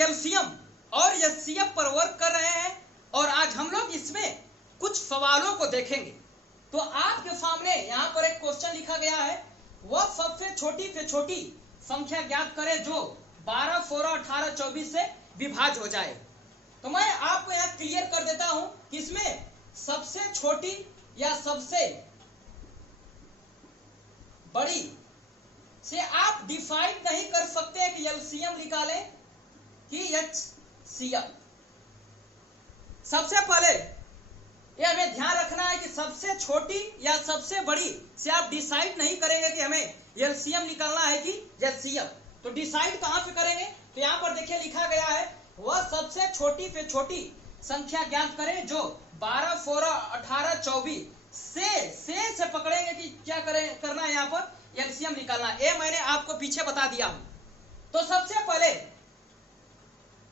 LCM और HCF पर work कर रहे हैं और आज हम लोग इसमें कुछ सवालों को देखेंगे। तो आपके सामने यहाँ पर एक क्वेश्चन लिखा गया है, वह सबसे छोटी से छोटी संख्या ज्ञात करें जो 12, 16, 18, 24 से विभाज्य हो जाए। तो मैं आपको यहाँ क्लियर कर देता हूं कि इसमें सबसे छोटी या सबसे बड़ी से आप डिसाइड नहीं कर सकते कि एलसीएम निकालें कि एचसीएफ। सबसे पहले ये हमें ध्यान रखना है कि सबसे छोटी या सबसे बड़ी से आप डिसाइड नहीं करेंगे कि हमें एलसीएम निकालना है कि एचसीएफ। तो डिसाइड कहां से करेंगे? तो यहां पर देखिए लिखा गया है, वह सबसे छोटी से छोटी संख्या ज्ञात करें जो 12, 16, 18, 24 से पकड़ेंगे कि क्या करें करना है, यहाँ पर एलसीएम निकालना है। ये मैंने आपको पीछे बता दिया हूं। तो सबसे पहले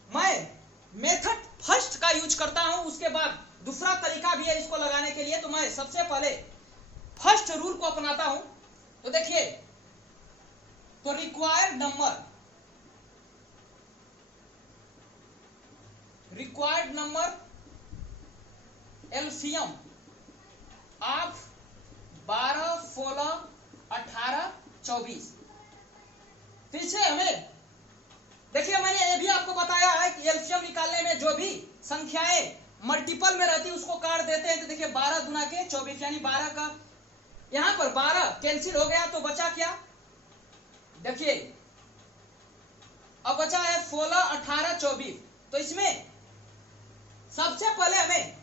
मैं मेथड फर्स्ट का यूज करता हूं, उसके बाद दूसरा तरीका भी है इसको लगाने के लिए। तो मैं सबसे पहले फर्स्ट रूल को अपनाता हूं। तो देखिए, तो रिक्वायर्ड नंबर एलसीएम ऑफ 12, 16, 18, 24। पीछे हमें देखिए, मैंने ये भी आपको बताया है कि एलसीएम निकालने में जो भी संख्याएं मल्टीपल में रहती है उसको काट देते हैं। तो देखिए 12 गुना के 24 यानी 12 का यहां पर 12 कैंसिल हो गया तो बचा क्या? देखिए अब बचा है 16, 18, 24। तो इसमें सबसे पहले हमें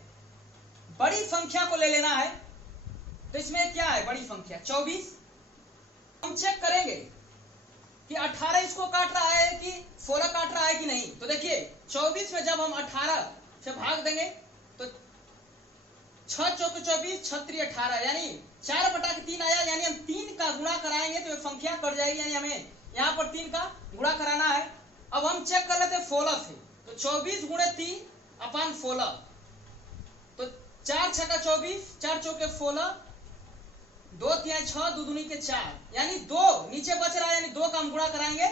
बड़ी संख्या को ले लेना है। तो इसमें क्या है बड़ी संख्या? 24। हम चेक करेंगे कि 18 इसको काट रहा है कि 16 काट रहा है कि नहीं। तो देखिए 24 में जब हम 18 से भाग देंगे तो 6 चौक 24, 36 18 यानी 4/3 आया, यानी हम 3 का गुणा कराएंगे तो संख्या कट जाएगी, यानी हमें यहाँ पर 3 का गुणा कराना है। अब हम चेक कर लेते हैं 16 से। तो 24 गुणे 3 अपन 16, तो 4 छक्का 24, 4 चौके 16, 2 3 6, 2 दूनी के 4 यानी 2 नीचे बच रहा है, यानी 2 का हम गुणा कराएंगे।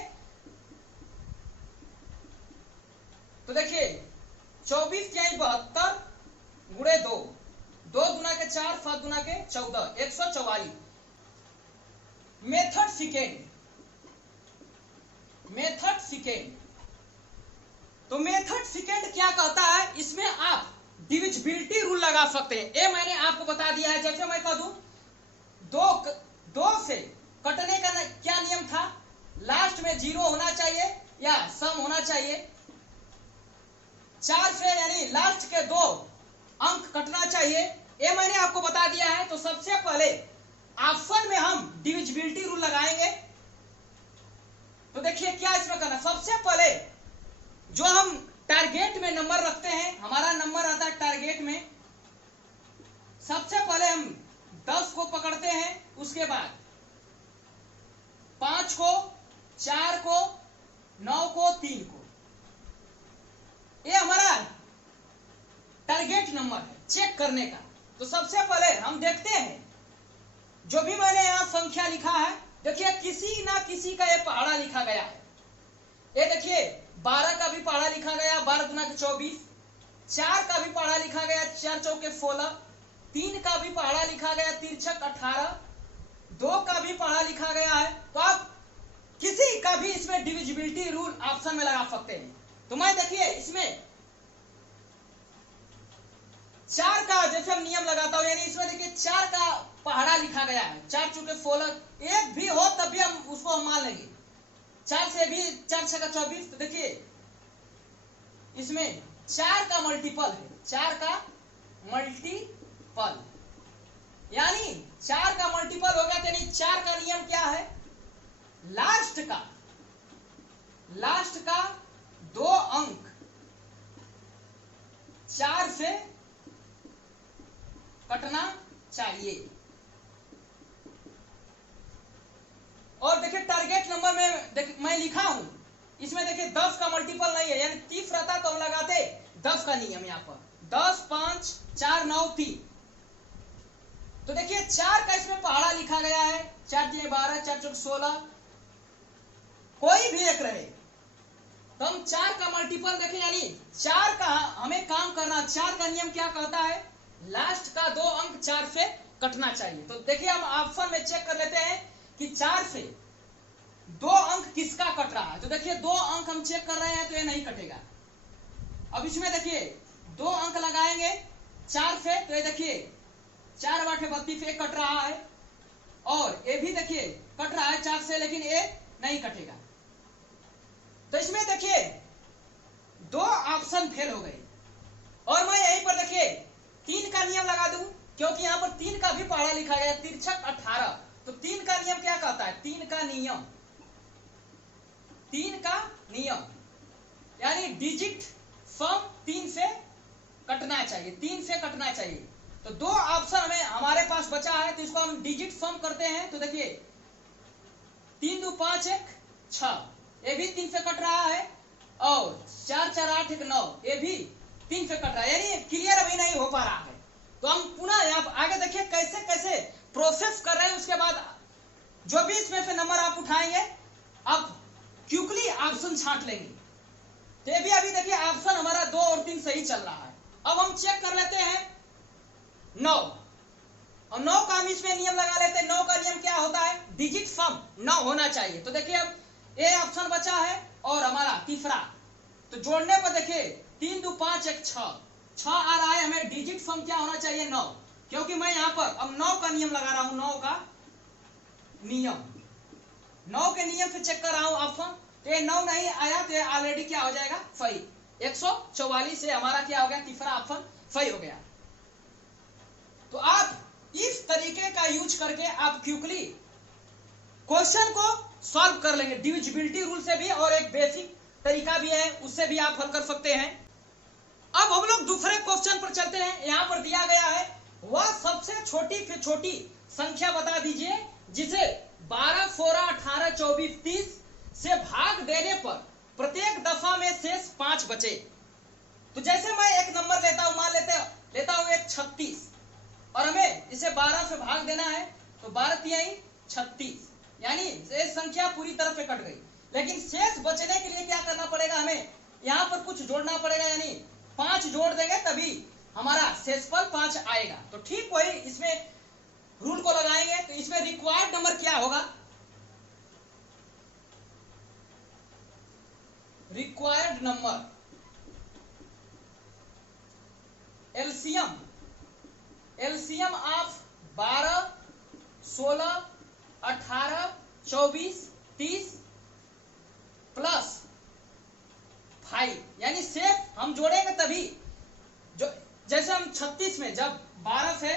तो देखिए 24 यानी 72 गुणे 2, 2 गुना के 4, 7 गुना के 14, 144। Method second. तो मेथड सेकेंड क्या कहता है? इसमें आप डिविजिबिलिटी रूल लगा सकते हैं। ये मैंने आपको बता दिया है। जैसे मैं कह दूं 2 से कटने का क्या नियम था? लास्ट में 0 होना चाहिए या सम होना चाहिए। 4 से यानी लास्ट के 2 अंक कटना चाहिए, ये मैंने आपको बता दिया है। तो सबसे पहले ऑप्शन में हम डिविजिबिलिटी रूल लगाएंगे। तो देखिए क्या इसमें करना, सबसे पहले जो हम टारगेट में नंबर रखते हैं, हमारा नंबर आता है टारगेट में, सबसे पहले हम 10 को पकड़ते हैं, उसके बाद 5 को, 4 को, 9 को, 3 को। ये हमारा टारगेट नंबर है चेक करने का। तो सबसे पहले हम देखते हैं जो भी मैंने यहां संख्या लिखा है, देखिए किसी ना किसी का ये पहाड़ा लिखा गया है। ये देखिए 12 का भी पहाड़ा लिखा गया, 12 गुना के 24, 4 का भी पहाड़ा लिखा गया, 4 चौके 16, 3 का भी पहाड़ा लिखा गया, 3 छक 18, 2 का भी पहाड़ा लिखा गया है। तो आप किसी का भी इसमें डिविजिबिलिटी रूल ऑप्शन में लगा सकते हैं। तो मैं देखिए इसमें 4 का जैसे हम नियम लगाता हूं, यानी इसमें देखिए 4 का पहाड़ा लिखा गया है, 4 चौके 16, एक भी हो तब भी हम उसको मान लेंगे। 4 से भी 4 छक्का 24। तो देखिए इसमें 4 का मल्टीपल है, 4 का मल्टीपल यानी 4 का मल्टीपल हो गया। यानी 4 का नियम क्या है? लास्ट का 2 अंक 4 से कटना चाहिए। और देखिए टारगेट नंबर में मैं लिखा हूं, इसमें देखिए 10 का मल्टीपल नहीं है, यानी 30 रहता तो हम लगाते 10 का नियम यहां पर, 10, 5, 4, 9, 3। तो देखिए 4 का इसमें पहाड़ा लिखा गया है, 4 3 12, 4 चौक 16, कोई भी एक रहे तो हम 4 का मल्टीपल देखें, यानी 4 का हमें काम करना। 4 का नियम क्या कहता है, लास्ट का 2 अंक 4 से कटना चाहिए। तो देखिए हम ऑप्शन में चेक कर लेते हैं कि 4 से 2 अंक किसका कट रहा है। तो देखिए 2 अंक हम चेक कर रहे हैं तो ये नहीं कटेगा। अब इसमें देखिए 2 अंक लगाएंगे 4 से, तो ये देखिए 4 बाटे 32 एक कट रहा है, और ये भी देखिए कट रहा है 4 से, लेकिन ये नहीं कटेगा। तो इसमें देखिए 2 ऑप्शन फेल हो गए। और मैं यहीं पर देखिए 3 का नियम लगा दूं, क्योंकि यहां पर 3 का भी पढ़ा लिखा गया, तिरछक 18। तो 3 का नियम क्या कहता है, 3 का नियम, 3 का नियम यानी डिजिट सम 3 से कटना चाहिए, 3 से कटना चाहिए। तो 2 ऑप्शन हमें हमारे पास बचा है, तो इसको हम डिजिट सम करते हैं। तो देखिए 3 2 5 1 6, ये भी 3 से कट रहा है, और 4 4 8 1 9, ये भी 3 से कट रहा है, यानी क्लियर अभी नहीं हो पा रहा है। तो हम पुनः यहाँ आगे देखिए कैसे कैसे प्रोसेस कर रहे हैं। उसके बाद जो भी इसमें से नंबर आप उठाएंगे, अब क्विकली ऑप्शन छांट लेंगे। तो ये भी अभी देखिए ऑप्शन हमारा 2 और 3 सही चल रहा है। अब हम चेक कर लेते हैं 9, और 9 का हम इसमें नियम लगा लेते हैं। 9 का नियम क्या होता है, डिजिट सम 9 होना चाहिए। तो देखिए अब ये ऑप्शन बचा है और हमारा तीसरा, तो जोड़ने पर देखिए 3 2 5 1 6 आ रहा है। हमें डिजिट सम क्या होना चाहिए, 9, क्योंकि मैं यहां पर अब 9 का नियम लगा रहा हूं, 9 का नियम, 9 के नियम से चेक कर रहा हूं ऑप्शन। तो ये 9 नहीं आया, तो ये ऑलरेडी क्या हो जाएगा, सही। 144 से हमारा क्या हो गया, तीसरा ऑप्शन सही हो गया। तो आप इस तरीके का यूज करके आप क्विकली क्वेश्चन को सॉल्व कर लेंगे, डिविजिबिलिटी रूल से भी, और एक बेसिक तरीका भी है उससे भी आप हल कर सकते हैं। अब हम लोग दूसरे क्वेश्चन पर चलते हैं। यहां पर दिया गया है, वह सबसे छोटी से छोटी संख्या बता दीजिए जिसे 12 16 18 24 30 से भाग देने पर प्रत्येक दफा में शेष 5 बचे। तो जैसे मैं एक नंबर लेता हूं, मान लेता हूं एक 36, और हमें इसे 12 से भाग देना है, तो 12 तिहाई 36, यानी ये संख्या पूरी तरह से कट गई। लेकिन शेष बचने के लिए क्या करना पड़ेगा, हमें यहां पर कुछ जोड़ना पड़ेगा, यानी 5 जोड़ देंगे तभी हमारा शेषफल 5 आएगा। तो ठीक वही इसमें रूल को लगाएंगे। तो इसमें रिक्वायर्ड नंबर क्या होगा, required number LCM of 12 16 18 24 30 plus 5, यानी शेष हम जोड़ेंगे तभी, जो जैसे हम 36 में जब 12 से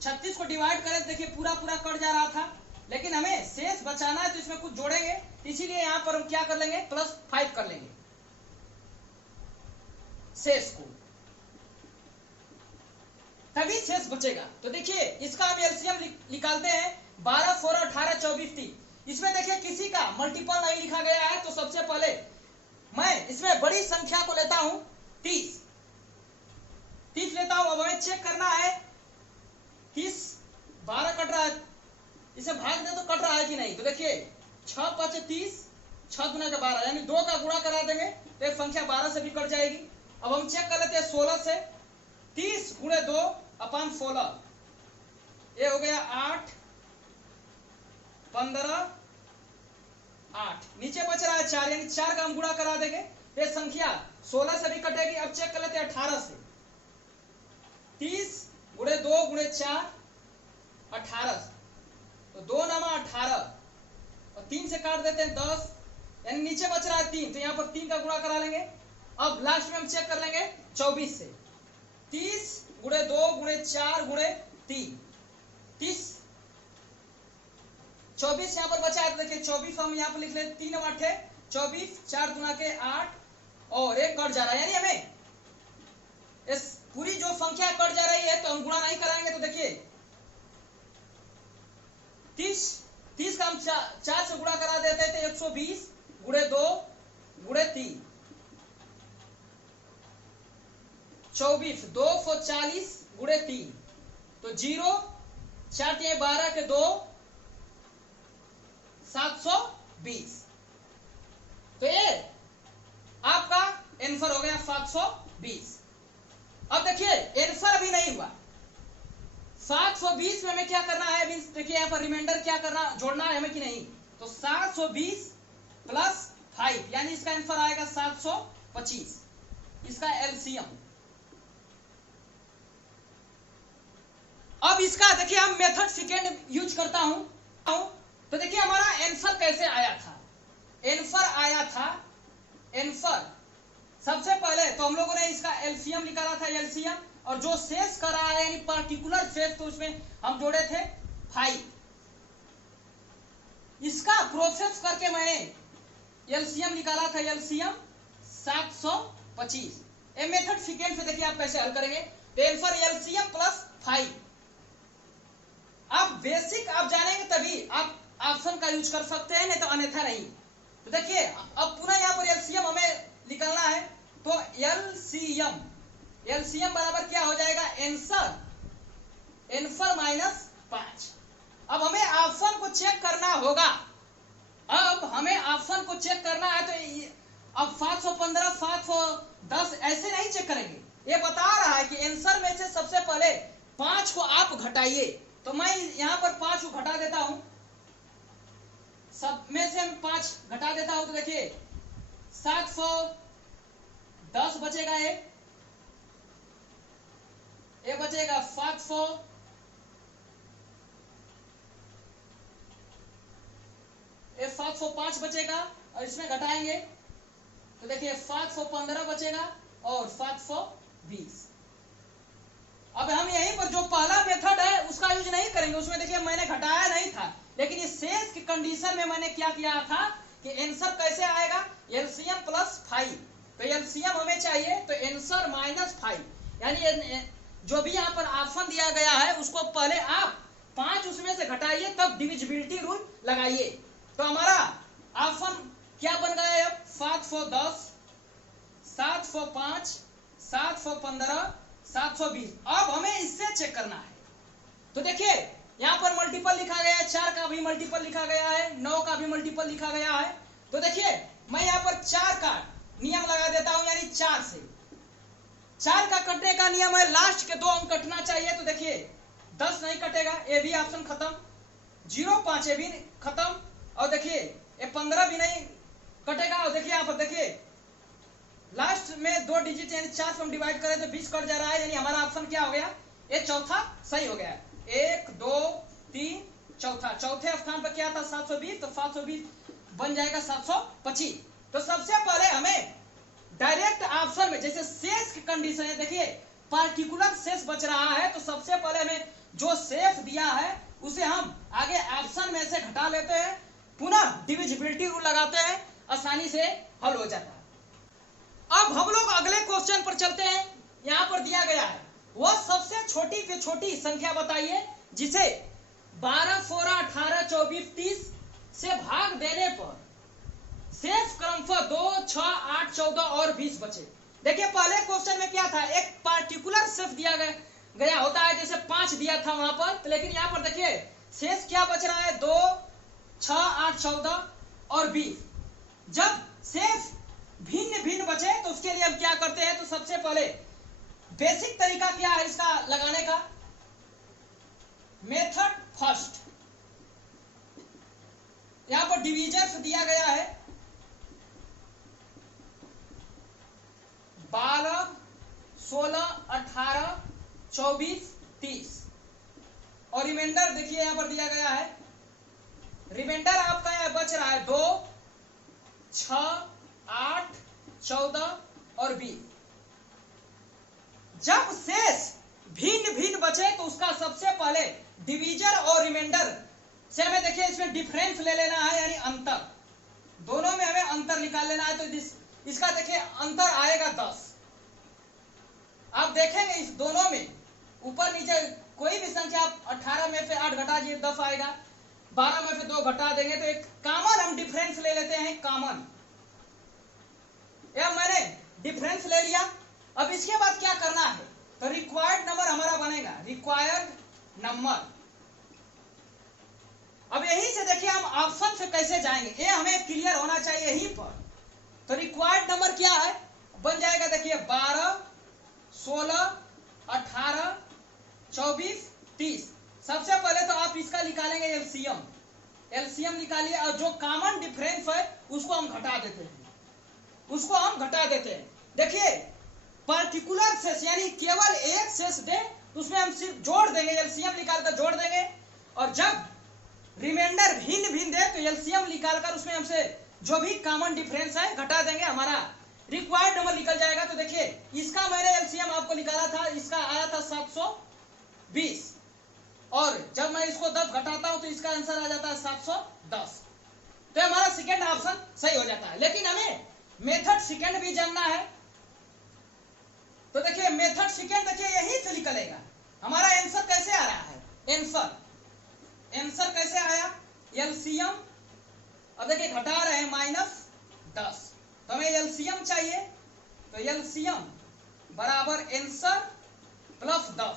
36 को डिवाइड करें, देखिए पूरा पूरा कट जा रहा था, लेकिन हमें शेष बचाना है तो इसमें कुछ जोड़ेंगे। इसीलिए यहां पर हम क्या कर लेंगे, +5 कर लेंगे शेष को, तभी शेष बचेगा। तो देखिए इसका हम एलसीएम निकालते हैं, 12 16 18 24 30। इसमें देखिए किसी का मल्टीपल नहीं लिखा गया है, तो सबसे पहले मैं इसमें बड़ी संख्या को लेता हूं, 30 लेता हूं। अब हमें चेक करना है 30 12 कट रहा है, इसे भाग दे तो कट रहा है कि नहीं। तो देखिए 6 5 30, 6 गुना का 12, यानी 2 का गुणा करा देंगे तो एक संख्या 12 से भी कट जाएगी। अब हम चेक कर लेते हैं 16 से, 30 गुणे 2 अपान 16, ये हो गया 8 15 8, नीचे बच रहा है 4, यानी 4 का हम गुणा करा देंगे, ये संख्या 16 से भी कटेगी। अब चेक कर लेते हैं 18 से, 30 गुणे 2 गुणे 4 18, तो 2 नामा 18, और 3 से काट देते हैं 10, यानी नीचे बच रहा है 3, तो यहाँ पर 3 का गुणा करा लेंगे। अब लास्ट में हम चेक कर लेंगे 24 से, 30 गुणे 2 गुणे 4 गुणे 3, 30 24 यहाँ पर बचा है, तो देखिए 24 हम यहाँ पर लिख लेते, 3 8 24, 4 गुना के 8, और एक कट जा रहा है, यानी हमें इस पूरी जो संख्या कट जा रही है तो हम गुणा नहीं कराएंगे। तो देखिए 30 का हम 4 से गुणा करा देते थे, 120 गुणे 2 गुणे 3, 24 240 गुणे 3, तो 0 4 12 के 2 720। तो ये 720। अब देखिए आंसर अभी नहीं हुआ। 720 में हमें क्या करना है, मींस देखिए यहाँ पर रिमाइंडर क्या करना, जोड़ना है हमें कि नहीं। तो 720 प्लस 5 यानी इसका आंसर आएगा 725, इसका एलसीएम। अब इसका देखिए हम मेथड सेकेंड यूज करता हूं, तो देखिए हमारा आंसर कैसे आया था। आंसर आया था, आंसर सबसे पहले तो हम लोगों ने इसका एलसीएम निकाला था, एलसीएम, और जो शेष करा है यानी पर्टिकुलर शेष, तो उसमें हम जोड़े थे 5। इसका प्रोसेस करके मैंने एलसीएम निकाला था, एलसीएम 725। ये मेथड सेकेंड से देखिए आप कैसे हल करेंगे। तो आंसर एलसीएम प्लस 5। आप बेसिक आप जानेंगे तभी आप ऑप्शन का यूज कर सकते हैं, नहीं तो अन्यथा नहीं। तो देखिए अब पुनः यहाँ पर एलसीएम हमें निकालना है, तो एलसीएम, एलसीएम बराबर क्या हो जाएगा, आंसर, आंसर माइनस 5। अब हमें ऑप्शन को चेक करना होगा, अब हमें ऑप्शन को चेक करना है। तो अब 715 710 ऐसे नहीं चेक करेंगे, ये बता रहा है कि आंसर में से सबसे पहले 5 को आप घटाइए। तो मैं यहां पर 5 को घटा देता हूं, सब में से 5 घटा देता हूं। तो देखिए 710 बचेगा, ये बचेगा 700, ये 705 बचेगा, और इसमें घटाएंगे तो देखिए 715 बचेगा और 720। अब हम यहीं पर जो पहला मेथड है उसका यूज नहीं करेंगे, उसमें देखिए मैंने घटाया नहीं था, लेकिन इस शेष की कंडीशन में मैंने क्या किया था कि आंसर कैसे आएगा, एलसीएम प्लस 5। तो एलसीएम हमें चाहिए, तो आंसर माइनस 5, यानी जो भी यहाँ पर ऑप्शन दिया गया है उसको पहले आप 5 उसमें से घटाइए, तब डिविजिबिलिटी रूल लगाइए। तो हमारा ऑप्शन क्या बन गया है, 710, 705, 715, 720। अब हमें इससे चेक करना है। तो देखिए यहाँ पर मल्टीपल लिखा गया है, 4 का भी मल्टीपल लिखा गया है, 9 का भी मल्टीपल लिखा गया है। तो देखिए मैं यहाँ पर 4 का नियम लगा देता हूं, यानी 4 से 4 का कटने का नियम है, लास्ट के 2 अंक कटना चाहिए। तो देखिए 10 नहीं कटेगा, ये भी ऑप्शन खत्म, 05 ये भी खत्म, और देखिए ये 15 भी नहीं कटेगा। और देखिए यहाँ पर देखिए लास्ट में 2 डिजिट यानी 4 से हम डिवाइड करें तो 20 कट जा रहा है, यानी हमारा ऑप्शन क्या हो गया, ये चौथा सही हो गया। 1 2 3 चौथा, चौथे स्थान पर क्या था 720, तो 720 बन जाएगा 725। तो सबसे पहले हमें डायरेक्ट ऑप्शन में जैसे शेष की कंडीशन है, देखिए पार्टिकुलर शेष बच रहा है, तो सबसे पहले हमें जो शेष दिया है उसे हम आगे ऑप्शन में से घटा लेते हैं, पुनः डिविजिबिलिटी रूल लगाते हैं, आसानी से हल हो जाता है। अब हम लोग अगले क्वेश्चन पर चलते हैं। यहाँ पर दिया गया है वह सबसे छोटी से छोटी संख्या बताइए जिसे 12, 16, 18, 24, 30 से भाग देने पर शेष क्रमशः 2, 6, 8, 14 और 20 बचे। देखिए पहले क्वेश्चन में क्या था, एक पार्टिकुलर शेष दिया गया होता है, जैसे 5 दिया था वहां पर, लेकिन यहाँ पर देखिए शेष क्या बच रहा है, 2, 6, 8, 14 और 20। जब शेष भिन्न भिन्न बचे तो उसके लिए हम क्या करते हैं, तो सबसे पहले बेसिक तरीका क्या है इसका लगाने का, मेथड फर्स्ट। यहां पर डिवीजर्स दिया गया है 12, 16, 18, 24, 30, और रिमाइंडर देखिए यहां पर दिया गया है, रिमाइंडर आपका यहां बच रहा है 2, 6, 8, 14 और 20। जब शेष भिन्न भिन्न बचे तो उसका सबसे पहले डिवीजर और रिमाइंडर से हमें देखिए इसमें डिफरेंस ले लेना है, यानी अंतर, दोनों में हमें अंतर निकाल लेना है। तो इसका देखिए अंतर आएगा 10। आप देखेंगे इस दोनों में ऊपर नीचे कोई भी संख्या आप 18 में से 8 घटा दीजिए 10 आएगा, 12 में से 2 घटा देंगे तो एक कॉमन हम डिफरेंस ले लेते हैं, कॉमन, या मैंने डिफरेंस ले लिया। अब इसके बाद क्या करना है, तो रिक्वायर्ड नंबर हमारा बनेगा, रिक्वायर्ड नंबर। अब यहीं से देखिए हम ऑप्शन से कैसे जाएंगे, ये हमें क्लियर होना चाहिए यहीं पर। तो रिक्वायर्ड नंबर क्या है, बन जाएगा देखिए 12, 16, 18, 24, 30। सबसे पहले तो आप इसका निकालेंगे एलसीएम। एलसीएम निकालिए और जो कॉमन डिफरेंस है उसको हम घटा देते हैं। देखिए पर्टिकुलर शेष यानी केवल एक शेष दे तो उसमें हम सिर्फ जोड़ देंगे, एलसीएम निकालकर जोड़ देंगे। और जब रिमाइंडर भिन्न भिन्न दे तो एलसीएम निकालकर उसमें हमसे जो भी कॉमन डिफरेंस है घटा देंगे, हमारा रिक्वायर्ड नंबर निकल जाएगा। तो देखिए इसका मैंने एलसीएम आपको निकाला था, इसका आया था 720 और जब मैं इसको 10 घटाता हूं तो इसका आंसर आ जाता है 710। तो हमारा सेकेंड ऑप्शन सही हो जाता है। लेकिन हमें मेथड सेकेंड भी जानना है। तो देखिए मेथड सेकेंड देखिए यही से निकलेगा। हमारा आंसर कैसे आ रहा है? आंसर कैसे आया? एलसीएम, अब देखिए घटा रहे हैं -10, तो हमें एलसीएम चाहिए। तो एलसीएम बराबर आंसर प्लस 10,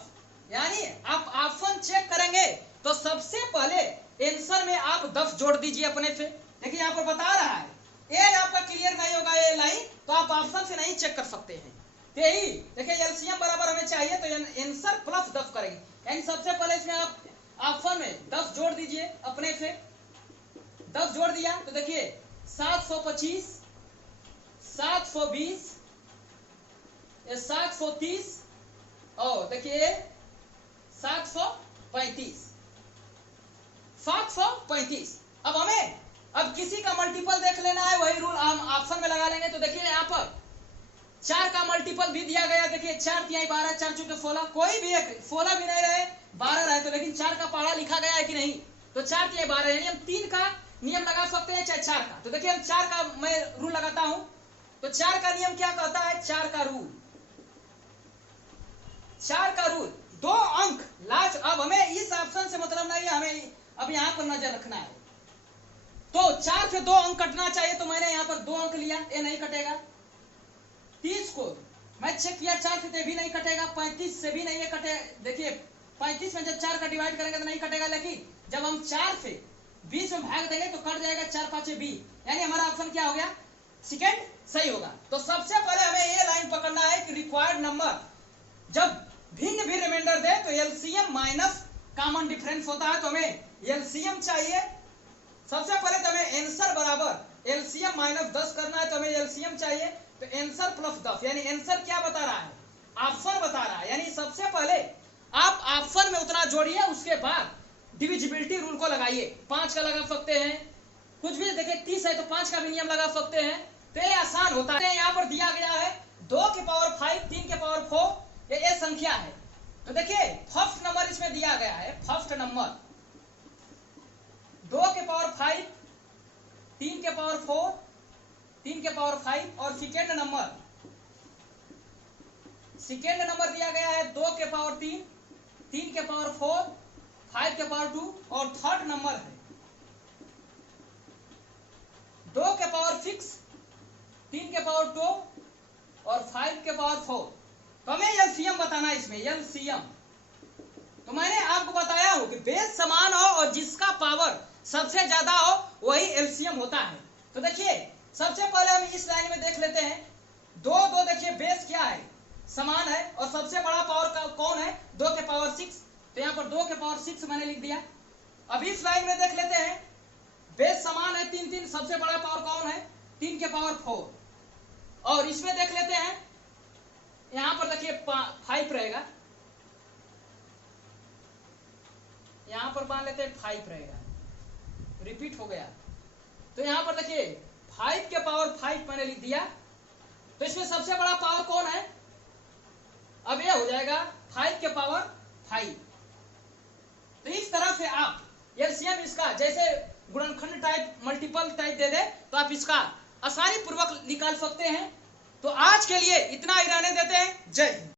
यानी आप ऑप्शन चेक करेंगे तो सबसे पहले आंसर में आप 10 जोड़ दीजिए अपने से। देखिए यहाँ पर बता रहा है, ये आपका क्लियर नहीं होगा ये लाइन, तो आप ऑप्शन से नहीं चेक कर सकते हैं। तो यही देखिए एलसीएम बराबर हमें चाहिए तो आंसर प्लस 10 करेंगे, यानी सबसे पहले इसमें आप ऑप्शन में 10 जोड़ दीजिए अपने से। 10 जोड़ दिया तो देखिए 725, 720, 730 और देखिए 735। 735। अब हमें किसी का मल्टीपल देख लेना है, वही रूल हम ऑप्शन में लगा लेंगे। तो देखिए यहाँ पर 4 का मल्टीपल भी दिया गया। देखिए 4 तिहाई 12, 4 चौके 16, कोई भी एक 16 भी नहीं रहे 12 रहे तो, लेकिन 4 का पहाड़ा लिखा गया है कि नहीं, तो 4 तिहाई 12, यानी हम 3 का नियम लगा सकते हैं चाहे 4 का। तो देखिए हम 4 का मैं रूल लगाता हूं। तो 4 का नियम क्या कहता है? 4 का रूल 2 अंक लास्ट। अब हमें इस ऑप्शन से मतलब नहीं है, हमें अब यहाँ पर नजर रखना है। तो 4 से 2 अंक कटना चाहिए, तो मैंने यहाँ पर 2 अंक लिया, ये नहीं कटेगा। 30 को मैं चेक किया 4 से भी नहीं कटेगा, 35 से भी नहीं कटे। देखिए 35 में जब 4 का डिवाइड करेंगे तो नहीं कटेगा, लेकिन जब हम 4 से 20 में भाग देंगे तो कट जाएगा, 4 5 20, यानी हमारा ऑप्शन क्या हो गया? सेकेंड सही होगा। तो सबसे पहले हमें ये लाइन पकड़ना है कि रिक्वायर्ड नंबर जब भिन्न भिन्न रिमाइंडर दे तो एलसीएम माइनस कॉमन डिफरेंस होता है। तो हमें एलसीएम चाहिए। सबसे पहले तो हमें आंसर बराबर एलसीएम -10 करना है, तो हमें एलसीएम चाहिए। तो आंसर प्लस 10, यानी आंसर क्या बता रहा है? ऑप्शन बता रहा है। यानी सबसे पहले आप ऑप्शन में उतना जोड़िए, उसके बाद डिविजिबिलिटी रूल को लगाइए। 5 का लगा सकते हैं, कुछ भी। देखिए 30 है तो 5 का भी नियम लगा सकते हैं। तो ये आसान होता है। यहाँ पर दिया गया है 2 की पावर 5, 3 के पावर 4, ये संख्या है। तो देखिए फर्स्ट नंबर इसमें दिया गया है, फर्स्ट नंबर 2 के पावर 5, 3 के पावर 4, 3 के पावर 5 और सेकेंड नंबर दिया गया है 2 के पावर 3, 3 के पावर 4, 5 के पावर 2 और थर्ड नंबर है 2 के पावर 6, 3 के पावर 2 और 5 के पावर 4। तो हमें एलसीएम बताना है इसमें, एलसीएम। तो मैंने आपको बताया हो कि बेस समान हो और जिसका पावर सबसे ज्यादा हो वही एलसीएम होता है। तो देखिए सबसे पहले हम इस लाइन में देख लेते हैं, 2 देखिए बेस क्या है? समान है। और सबसे बड़ा पावर का कौन है? 2 के पावर 6। तो यहाँ पर 2 के पावर 6 मैंने लिख दिया। अब इस लाइन में देख लेते हैं, बेस समान है 3 3, सबसे बड़ा पावर कौन है? 3 के पावर 4। और इसमें देख लेते हैं, यहाँ पर देखिए 5 रहेगा, यहाँ पर मान लेते हैं 5 रहेगा, रिपीट हो गया। तो यहाँ पर देखिए 5 के पावर 5 मैंने लिख दिया। तो इसमें सबसे बड़ा पावर कौन है? अब ये हो जाएगा 5 के पावर 5। तो इस तरह से आप एलसीएम इसका जैसे गुणनखंड टाइप, मल्टीपल टाइप दे दे तो आप इसका आसानी पूर्वक निकाल सकते हैं। तो आज के लिए इतना ही रहने देते हैं। जय हिंद।